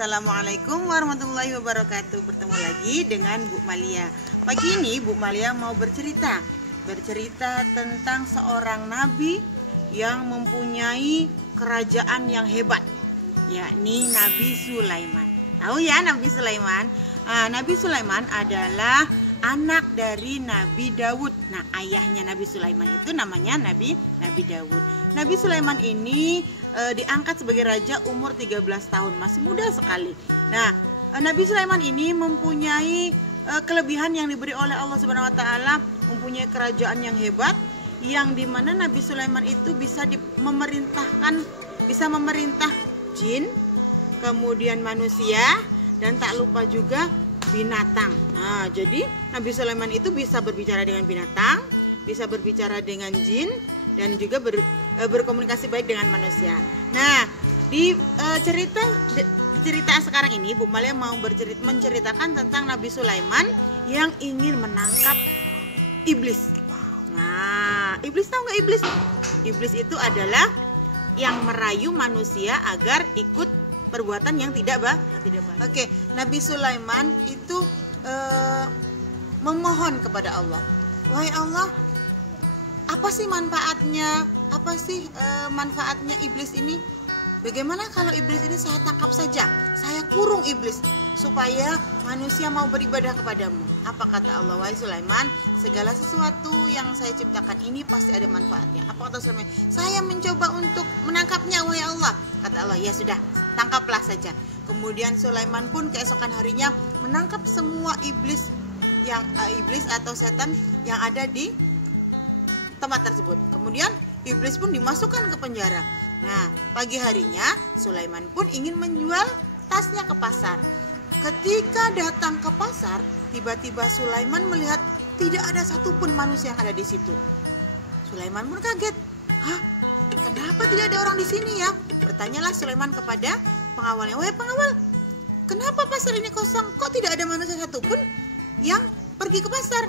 Assalamualaikum warahmatullahi wabarakatuh. Bertemu lagi dengan Bu Malia. Pagi ini Bu Malia mau bercerita tentang seorang nabi yang mempunyai kerajaan yang hebat, yakni Nabi Sulaiman. Tahu ya Nabi Sulaiman? Nabi Sulaiman adalah anak dari Nabi Daud. Nah, ayahnya Nabi Sulaiman itu namanya Nabi Daud. Nabi Sulaiman ini diangkat sebagai raja umur 13 tahun, masih muda sekali. Nah, Nabi Sulaiman ini mempunyai kelebihan yang diberi oleh Allah Subhanahu wa taala, mempunyai kerajaan yang hebat, yang dimana Nabi Sulaiman itu bisa memerintah jin, kemudian manusia, dan tak lupa juga binatang. Nah, jadi Nabi Sulaiman itu bisa berbicara dengan binatang, bisa berbicara dengan jin, dan juga berkomunikasi baik dengan manusia. Nah, di cerita sekarang ini Bu Malia mau menceritakan tentang Nabi Sulaiman yang ingin menangkap iblis. Nah, iblis, tahu nggak iblis? Iblis itu adalah yang merayu manusia agar ikut perbuatan yang tidak baik. Oke, Nabi Sulaiman itu memohon kepada Allah. Wahai Allah, apa sih manfaatnya? Apa sih manfaatnya iblis ini? Bagaimana kalau iblis ini saya tangkap saja, saya kurung iblis supaya manusia mau beribadah kepadamu? Apa kata Allah? Wahai Sulaiman, segala sesuatu yang saya ciptakan ini pasti ada manfaatnya. Apa kata Sulaiman? Saya mencoba untuk menangkapnya, wahai Allah. Kata Allah, ya sudah, tangkaplah saja. Kemudian Sulaiman pun keesokan harinya menangkap semua iblis atau setan yang ada di tempat tersebut. Kemudian iblis pun dimasukkan ke penjara. Nah, pagi harinya Sulaiman pun ingin menjual tasnya ke pasar. Ketika datang ke pasar, tiba-tiba Sulaiman melihat tidak ada satupun manusia yang ada di situ. Sulaiman pun kaget. Hah? Kenapa tidak ada orang di sini ya? Bertanyalah Sulaiman kepada pengawalnya. Wahai pengawal, kenapa pasar ini kosong? Kok tidak ada manusia satupun yang pergi ke pasar?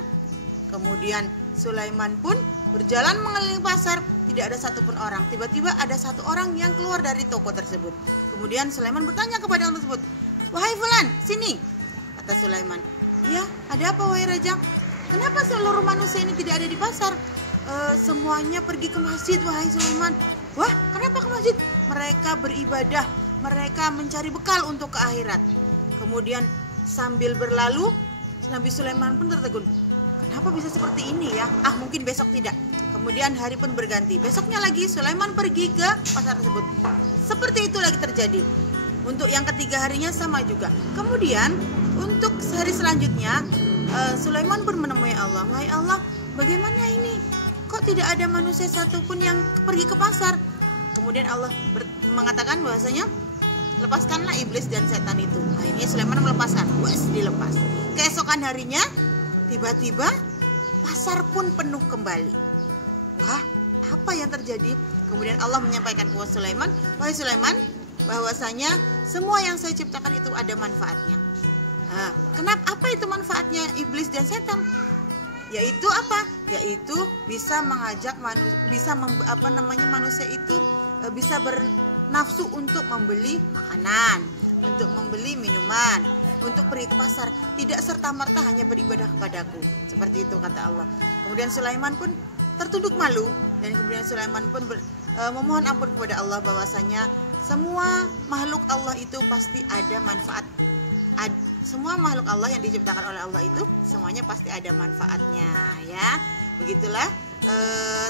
Kemudian Sulaiman pun berjalan mengelilingi pasar, tidak ada satupun orang. Tiba-tiba ada satu orang yang keluar dari toko tersebut. Kemudian Sulaiman bertanya kepada orang tersebut, wahai fulan, sini. Kata Sulaiman, iya, ada apa wahai raja? Kenapa seluruh manusia ini tidak ada di pasar? Semuanya pergi ke masjid, wahai Sulaiman. Wah, kenapa ke masjid? Mereka beribadah, mereka mencari bekal untuk ke akhirat. Kemudian sambil berlalu, Nabi Sulaiman pun tertegun. Kenapa bisa seperti ini ya? Mungkin besok tidak. Kemudian hari pun berganti. Besoknya lagi Sulaiman pergi ke pasar tersebut. Seperti itu lagi terjadi. Untuk yang ketiga harinya sama juga. Kemudian untuk hari selanjutnya Sulaiman pun menemui Allah. Wahai Allah, bagaimana ini? Kok tidak ada manusia satupun yang pergi ke pasar? Kemudian Allah mengatakan bahwasanya lepaskanlah iblis dan setan itu. Akhirnya Sulaiman melepaskan. Dilepas. Keesokan harinya tiba-tiba pasar pun penuh kembali. Wah, apa yang terjadi? Kemudian Allah menyampaikan kepada Sulaiman, wahai Sulaiman, bahwasanya semua yang saya ciptakan itu ada manfaatnya. Kenapa? Apa itu manfaatnya iblis dan setan? Yaitu apa? Yaitu bisa mengajak manusia itu bisa bernafsu untuk membeli makanan, untuk membeli minuman, untuk pergi ke pasar, tidak serta-merta hanya beribadah kepadaku. Seperti itu kata Allah. Kemudian Sulaiman pun tertunduk malu, dan kemudian Sulaiman pun memohon ampun kepada Allah bahwasanya semua makhluk Allah itu pasti ada manfaat. Semua makhluk Allah yang diciptakan oleh Allah itu semuanya pasti ada manfaatnya ya. Begitulah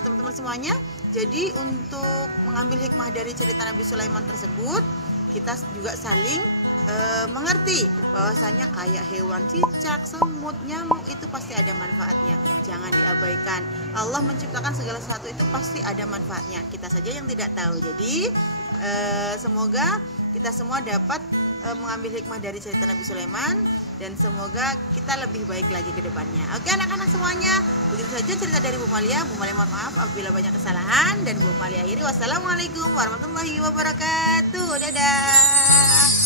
teman-teman semuanya. Jadi untuk mengambil hikmah dari cerita Nabi Sulaiman tersebut, kita juga saling mengerti bahwasanya kayak hewan, cicak, semut, nyamuk itu pasti ada manfaatnya. Jangan diabaikan. Allah menciptakan segala sesuatu itu pasti ada manfaatnya. Kita saja yang tidak tahu. Jadi semoga kita semua dapat mengambil hikmah dari cerita Nabi Sulaiman, dan semoga kita lebih baik lagi ke depannya. Oke anak-anak semuanya, begitu saja cerita dari Bu Malia. Bu Malia mohon maaf apabila banyak kesalahan, dan Bu Malia akhiri. Wassalamualaikum warahmatullahi wabarakatuh. Dadah.